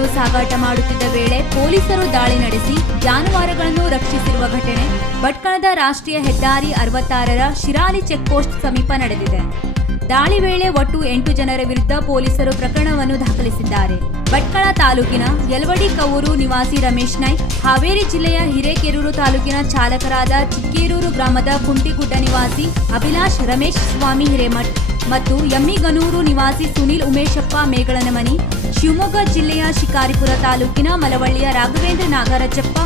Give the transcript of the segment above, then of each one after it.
ಜಾನುವಾರುಗಳನ್ನು ಸಾಗಾಟ ಮಾಡುತ್ತಿದ್ದ ವೇಳೆ ಪೊಲೀಸರು ದಾಳಿ ನಡೆಸಿ ಜಾನುವಾರುಗಳನ್ನು ರಕ್ಷಿಸಿರುವ ಘಟನೆ ಭಟ್ಕಳದ ರಾಷ್ಟ್ರೀಯ ಹೆದ್ದಾರಿ 66ರ ಶಿರಾಲಿ ಚೆಕ್ಪೋಸ್ಟ್ ಸಮೀಪ ನಡೆದಿದೆ. ದಾಳಿ ವೇಳೆ ಒಟ್ಟು 8 ಜನರ ವಿರುದ್ಧ ಪೊಲೀಸರು ಪ್ರಕರಣವನ್ನು ದಾಖಲಿಸಿದ್ದಾರೆ. ಭಟ್ಕಳ ತಾಲೂಕಿನ ಯಲವಡಿ ಕವೂರು ನಿವಾಸಿ ರಮೇಶ್ ನಾಯ್ಕ್, ಹಾವೇರಿ ಜಿಲ್ಲೆಯ ಹಿರೇಕೆರೂರು ತಾಲೂಕಿನ ಚಾಲಕರಾದ ಚಿಕ್ಕೇರೂರು ಗ್ರಾಮದ ಕುಂಟಿಗುಡ್ಡ ನಿವಾಸಿ ಅಭಿಲಾಷ್ ರಮೇಶ್ ಸ್ವಾಮಿ ಹಿರೇಮಠ್ ಮತ್ತು ಯಮ್ಮಿಗನೂರು ನಿವಾಸಿ ಸುನಿಲ್ ಉಮೇಶಪ್ಪ ಮೇಗಳನಮನಿ, ಶಿವಮೊಗ್ಗ ಜಿಲ್ಲೆಯ ಶಿಕಾರಿಪುರ ತಾಲೂಕಿನ ಮಲವಳ್ಳಿಯ ರಾಘವೇಂದ್ರ ನಾಗರಾಜಪ್ಪ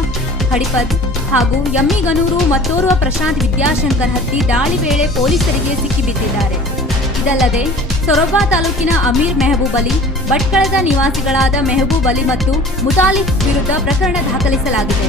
ಹಡಿಪದ್ ಹಾಗೂ ಯಮ್ಮಿಗನೂರು ಮತ್ತೋರ್ವ ಪ್ರಶಾಂತ್ ವಿದ್ಯಾಶಂಕರ್ ಹತ್ತಿ ದಾಳಿ ವೇಳೆ ಪೊಲೀಸರಿಗೆ ಸಿಕ್ಕಿಬಿದ್ದಿದ್ದಾರೆ. ಇದಲ್ಲದೆ ಸೊರಬ ತಾಲೂಕಿನ ಅಮೀರ್ ಮೆಹಬೂಬ್ ಅಲಿ, ಭಟ್ಕಳದ ನಿವಾಸಿಗಳಾದ ಮೆಹಬೂಬ್ ಅಲಿ ಮತ್ತು ಮುತಾಲಿಫ್ ವಿರುದ್ಧ ಪ್ರಕರಣ ದಾಖಲಿಸಲಾಗಿದೆ.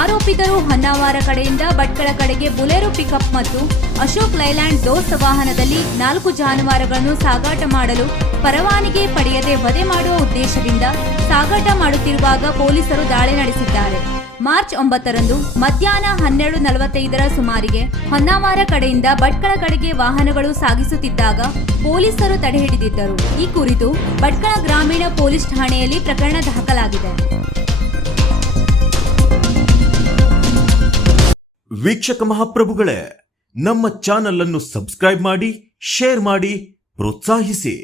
ಆರೋಪಿತರು ಹೊನ್ನಾವರ ಕಡೆಯಿಂದ ಭಟ್ಕಳ ಕಡೆಗೆ ಬುಲೆರೋ ಪಿಕಪ್ ಮತ್ತು ಅಶೋಕ್ ಲೈಲ್ಯಾಂಡ್ ದೋಸ್ತ ವಾಹನದಲ್ಲಿ 4 ಜಾನುವಾರುಗಳನ್ನು ಸಾಗಾಟ ಮಾಡಲು ಪರವಾನಗಿ ಪಡೆಯದೆ ವಧೆ ಮಾಡುವ ಉದ್ದೇಶದಿಂದ ಸಾಗಾಟ ಮಾಡುತ್ತಿರುವಾಗ ಪೊಲೀಸರು ದಾಳಿ ನಡೆಸಿದ್ದಾರೆ. ಮಾರ್ಚ್ 9ರಂದು ಮಧ್ಯಾಹ್ನ 12:45ರ ಸುಮಾರಿಗೆ ಹೊನ್ನಾವರ ಕಡೆಯಿಂದ ಭಟ್ಕಳ ಕಡೆಗೆ ವಾಹನಗಳು ಸಾಗಿಸುತ್ತಿದ್ದಾಗ ಪೊಲೀಸರು ತಡೆಹಿಡಿದಿದ್ದರು. ಈ ಕುರಿತು ಭಟ್ಕಳ ಗ್ರಾಮೀಣ ಪೊಲೀಸ್ ಠಾಣೆಯಲ್ಲಿ ಪ್ರಕರಣ ದಾಖಲಾಗಿದೆ. ವೀಕ್ಷಕ ಮಹಾಪ್ರಭುಗಳೇ, ನಮ್ಮ ಚಾನಲ್ ಅನ್ನು ಸಬ್ಸ್ಕ್ರೈಬ್ ಮಾಡಿ, ಶೇರ್ ಮಾಡಿ, ಪ್ರೋತ್ಸಾಹಿಸಿ.